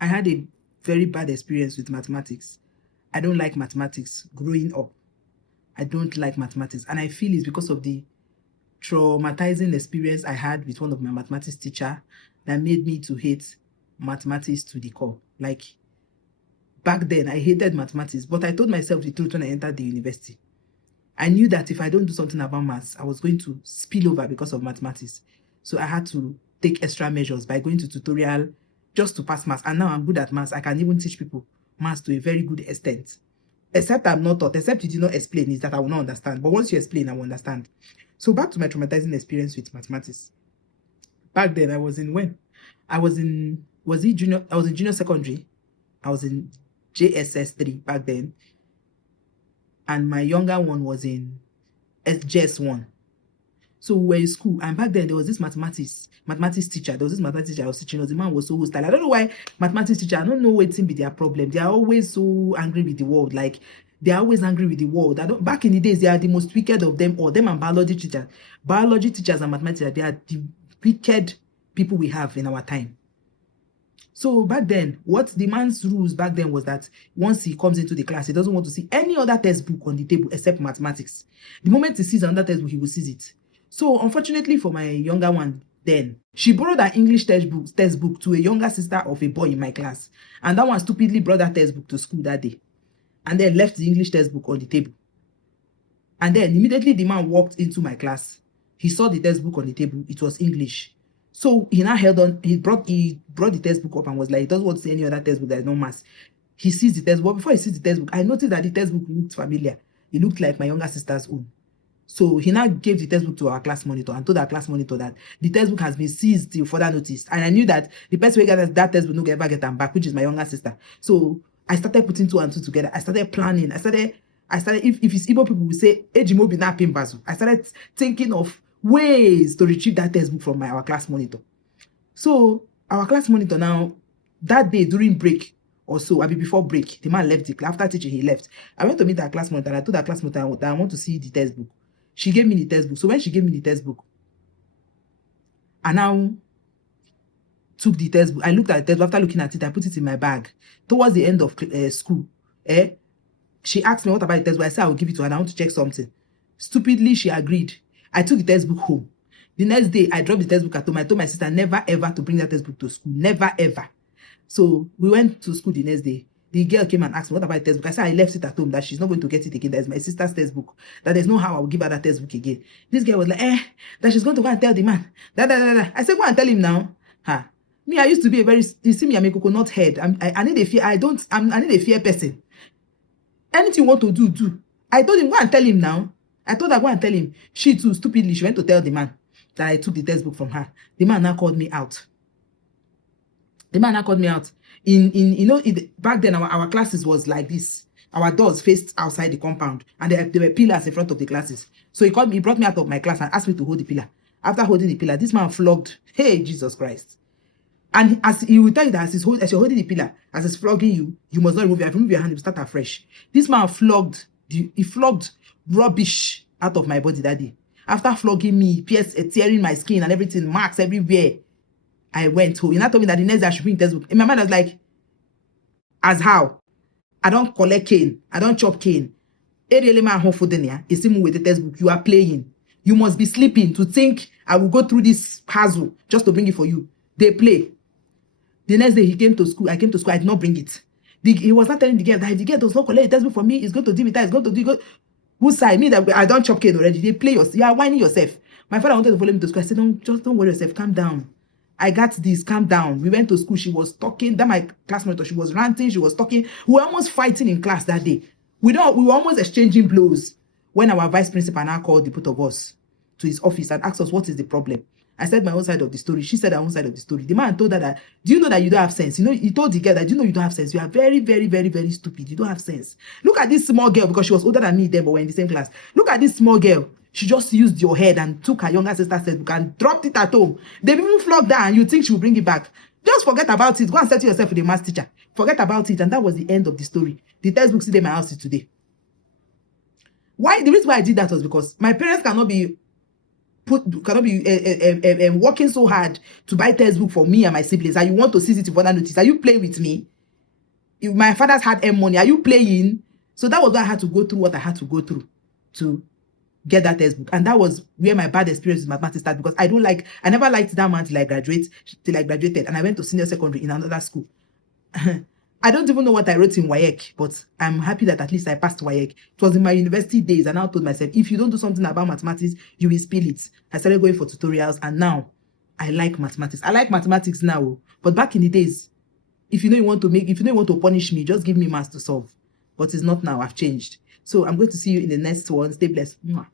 I had a very bad experience with mathematics. I don't like mathematics growing up. I don't like mathematics. And I feel it's because of the traumatizing experience I had with one of my mathematics teacher that made me to hate mathematics to the core. Like, back then, I hated mathematics, but I told myself the truth when I entered the university. I knew that if I don't do something about maths, I was going to spill over because of mathematics. So I had to take extra measures by going to tutorial just to pass maths. And now I'm good at maths. I can even teach people maths to a very good extent. Except I'm not taught, except you did not explain, is that I will not understand. But once you explain, I will understand. So back to my traumatizing experience with mathematics. Back then, I was in junior secondary. I was in JSS 3 back then. And my younger one was in JS 1. So we were in school, and back then there was this mathematics teacher. There was this mathematics teacher I was teaching us. The man was so hostile. I don't know why mathematics teacher, I don't know what's be their problem. They are always so angry with the world. Like, they are always angry with the world. Back in the days, they are the most wicked of them all. Them and biology teachers. Biology teachers and mathematics teachers, they are the wicked people we have in our time. So back then, what the man's rules back then was that once he comes into the class, he doesn't want to see any other textbook on the table except mathematics. The moment he sees another textbook, he will seize it. So unfortunately for my younger one then, she borrowed an English textbook to a younger sister of a boy in my class. And that one stupidly brought that textbook to school that day. And then left the English textbook on the table. And then immediately the man walked into my class. He saw the textbook on the table. It was English. So he now held on. He brought the textbook up and was like, he doesn't want to see any other textbook. There is no maths. He sees the textbook. Before he sees the textbook, I noticed that the textbook looked familiar. It looked like my younger sister's own. So he now gave the textbook to our class monitor and told our class monitor that the textbook has been seized till further notice. And I knew that the person who got that textbook no ever get them back, which is my younger sister. So I started putting two and two together. I started planning. I started if it's Igbo people will say Ejimobi na pimbazu. I started thinking of ways to retrieve that textbook from our class monitor. So our class monitor now, that day during break or so, before break, the man left the class. After teaching, he left. I went to meet our class monitor and I told our class monitor that I want to see the textbook. She gave me the textbook. So when she gave me the textbook, I now took the textbook. I looked at the textbook. After looking at it, I put it in my bag. Towards the end of school, she asked me, what about the textbook? I said, I will give it to her and I want to check something. Stupidly, she agreed. I took the textbook home. The next day, I dropped the textbook at home. I told my sister never ever to bring that textbook to school. Never ever. So we went to school the next day. The girl came and asked me, what about the textbook? I said, I left it at home, that she's not going to get it again. That is my sister's textbook. That there's no how I will give her that textbook again. This girl was like, that she's going to go and tell the man. I said, go and tell him now. Me, I used to be you see me, I'm a coconut head. I need a fear. I need a fear person. Anything you want to do. I told him, go and tell him now. I told her, go and tell him. She too, stupidly, she went to tell the man that I took the textbook from her. The man now called me out. Back then our classes was like this. Our doors faced outside the compound and there were pillars in front of the classes. So he brought me out of my class and asked me to hold the pillar. After holding the pillar, this man flogged. Hey, Jesus Christ. And as he will tell you that as you're holding the pillar, as he's flogging you, you must not remove your hand, you start afresh. This man flogged rubbish out of my body that day. After flogging me, tearing my skin and everything, marks everywhere, I went home. He now told me that the next day I should bring textbook. In my mind, I was like, as how? I don't collect cane. I don't chop cane. With the textbook, you are playing. You must be sleeping to think I will go through this puzzle just to bring it for you. They play. The next day he came to school. I came to school. I did not bring it. He was not telling the girl that if the girl does not collect the textbook for me, he's going to deal with that. He's going to do it. Who side? Me that I don't chop cane already. They play yourself. You are whining yourself. My father wanted to follow me to school. I said, don't worry yourself. Calm down. I got this. Calm down. We went to school. She was talking. That my classmate, she was ranting. She was talking. We were almost fighting in class that day. We were almost exchanging blows when our vice principal now called the both of us to his office and asked us what is the problem. I said my own side of the story. She said her own side of the story. The man told her that, do you know that you don't have sense? He told the girl that, do you know you don't have sense? You are very, very, very, very stupid. You don't have sense. Look at this small girl, because she was older than me then, but we're in the same class. Look at this small girl. She just used your head and took her younger sister's textbook and dropped it at home. They even flogged her and you think she will bring it back. Just forget about it. Go and settle yourself with the math teacher. Forget about it. And that was the end of the story. The textbook still in my house today. Why? The reason why I did that was because my parents cannot be working so hard to buy textbook for me and my siblings, and you want to seize it without notice. Are you playing with me? If my father's had money, are you playing? So that was why I had to go through what I had to go through to get that textbook. And that was where my bad experience with mathematics started, because I never liked that math till I graduated, and I went to senior secondary in another school. I don't even know what I wrote in WAEC, but I'm happy that at least I passed WAEC. It was in my university days, and I told myself, if you don't do something about mathematics, you will spill it. I started going for tutorials, and now I like mathematics. I like mathematics now, but back in the days, if you know you want to punish me, just give me maths to solve. But it's not now. I've changed. So I'm going to see you in the next one. Stay blessed. Mwah.